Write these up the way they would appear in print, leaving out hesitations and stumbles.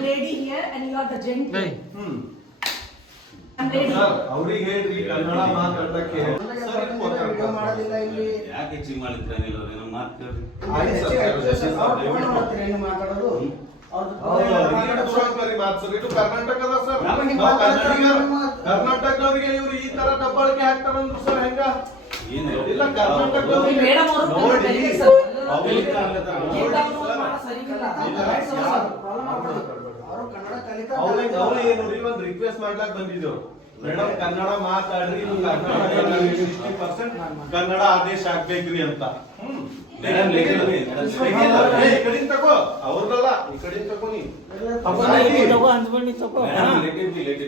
lady here and you are the gentleman. ಅವ್ರಿಗೆ ಹೇಳ್ರಿ ಕನ್ನಡ ಮಾತಾಡಕ್ಕೆ ಯಾಕೆ ಹೆಚ್ಚಿಗೆ ಮಾಡಿದ್ರೇನಿಲ್ಲ ನಮ್ಮ ಮಾತು ಕೇಳ್ರಿ ಕರ್ನಾಟಕದ ಸರ್ ಕರ್ನಾಟಕದವರಿಗೆ ಇವ್ರು ಈ ತರ ದಬ್ಬಾಳಿಕೆ ಹಾಕ್ತಾರಂದ್ರು ಸರ್ ಹೆಂಗ ಇಲ್ಲ ಕರ್ನಾಟಕದವರಿಗೆ ಒಂದು ರಿಕ್ವೆಸ್ಟ್ ಮಾಡ್ಲಾಕ್ ಬಂದಿದ್ದೇವೆ ಮೇಡಮ್ ಕನ್ನಡ ಮಾತಾಡ್ರಿ 60% ಕನ್ನಡ ಆದೇಶ ಆಗ್ಬೇಕ್ರಿ ಅಂತ ಈ ಕಡೆ ತಗೋ ಅವ್ರದಲ್ಲ ಈ ಕಡೆ ತಗೋನಿ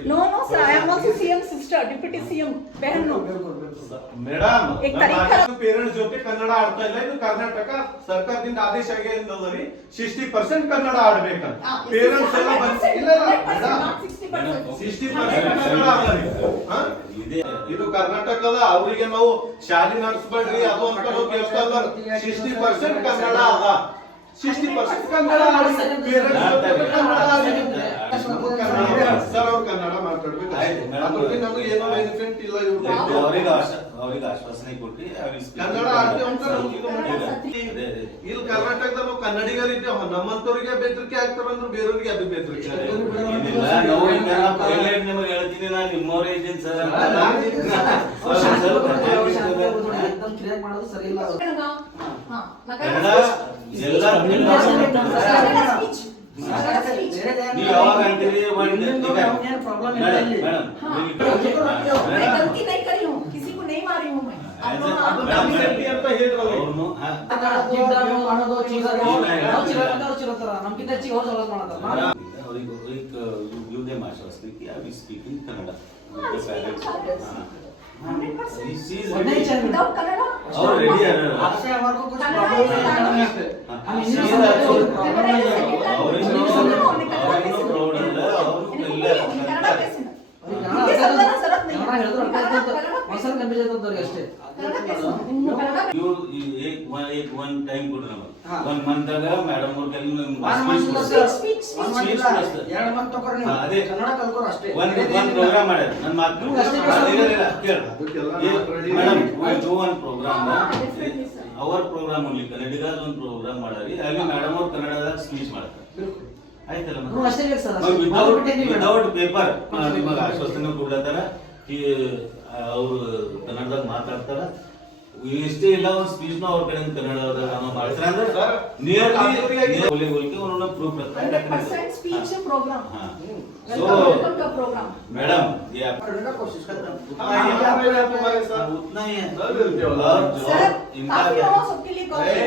No, sir. I am also CM sister, deputy CM. बहन नो. ಮೇಡಮ್ ಪೇರೆಂಟ್ಸ್ ಜೊತೆ ಕನ್ನಡ ಆಡ್ತಾ ಇಲ್ಲ ಇದು ಕರ್ನಾಟಕ ಸರ್ಕಾರದಿಂದ ಆದೇಶ ಆಗಿರೋದ್ರಿ 60% ಕನ್ನಡ ಆಡ್ಬೇಕಂತ ಪೇರೆಂಟ್ಸ್ ಎಲ್ಲ ಇಲ್ಲ 60% ಕನ್ನಡ ಆಡ್ತಾರೆ ಇದು ಕರ್ನಾಟಕದ ಅವರಿಗೆ ನಾವು ಶಾಲೆ ನಡೆಸಬೇಡ್ರಿ ಅದು ಅಂತ ನಾವು ಕೇಳ್ತಾ ಇಲ್ಲ 60% ಕನ್ನಡ ಅದ 60% ಕನ್ನಡ ಸರ್ ಅವ್ರು ಕನ್ನಡ ಮಾತಾಡ್ಬೇಕು ಅದ್ರಲ್ಲಿ ನಮಗೆ ಏನೋ ಬೆನಿಫಿಟ್ ಇಲ್ಲ ಅವ್ರಿಗೆ ಆಶ್ವಾಸನೆ ಕೊಟ್ಟಿ ಕನ್ನಡ ಆಡ್ತೇವೆ ಅಂತ ಇಲ್ಲಿ ಕರ್ನಾಟಕದ ಕನ್ನಡಿಗರಿದ್ದೇವೆ ನಮ್ಮಂತವ್ರಿಗೆ ಬೆದರಿಕೆ ಆಗ್ತಾರಂದ್ರು ಬೇರೆಯವ್ರಿಗೆ ಅದು ಬೆದರಿಕೆ ನಿಮಗೆ ಹೇಳ್ತೀನಿ ನಾನು ನಿಮ್ಮವರೇ ಇದ್ದೀನಿ ಸರ್ ನೀವು ಯಾವಾಗ ಅಂತೀರಿ ಯುವದೇ ಆಶ್ವಾಸನೆ ಸ್ಪೀಕಿಂಗ್ ಕನ್ನಡ one time ಕೊಡ್ರಿ ನಮಗೆ 1 month ದಾಗ ಮೇಡಮ್ ಅವ್ರ ಕೈಲಿ ಅದೇ ಕನ್ನಡ ಕಲ್ಕೋರು ಅಷ್ಟೇ ಒಂದು ಪ್ರೋಗ್ರಾಮ್ ಮಾಡ್ಯಾರ ನನ್ನ ಮಾತು ಮೇಡಮ್ ಡೂ ಒನ್ ಪ್ರೋಗ್ರಾಮ್ ಅವರ್ ಪ್ರೋಗ್ರಾಮ್ ಓನ್ಲಿ ಕನ್ನಡಿಗದ ಒಂದು ಪ್ರೋಗ್ರಾಮ್ ಮಾಡಾರಿ ಅಲ್ಲಿ ಮೇಡಮ್ ಅವ್ರು ಕನ್ನಡದಾಗ ಸ್ಪೀಚ್ ಮಾಡ್ತಾರೆ ಆಯ್ತಲ್ಲ ವಿದೌಟ್ ಪೇಪರ್ ನಿಮಗೆ ಆಶ್ವಾಸನೆ ಕೊಡ್ಲತ್ತಾರ ಅವರು ಕನ್ನಡದಾಗ ಮಾತಾಡ್ತಾರ ಎಷ್ಟೇ ಇಲ್ಲ ಒಂದು ಸ್ಪೀಚ್ ನ ಅವ್ರ ಕಡೆ ಕನ್ನಡದಾಗ ಮಾಡ್ತಾರೆ ಅಂದ್ರೆ उन्होंने प्रूफ रखा है स्पीच प्रोग्राम प्रोग्राम मैडम ये आप कोशिश करते हैं उतना ही है सर काफी हो सबके लिए काफी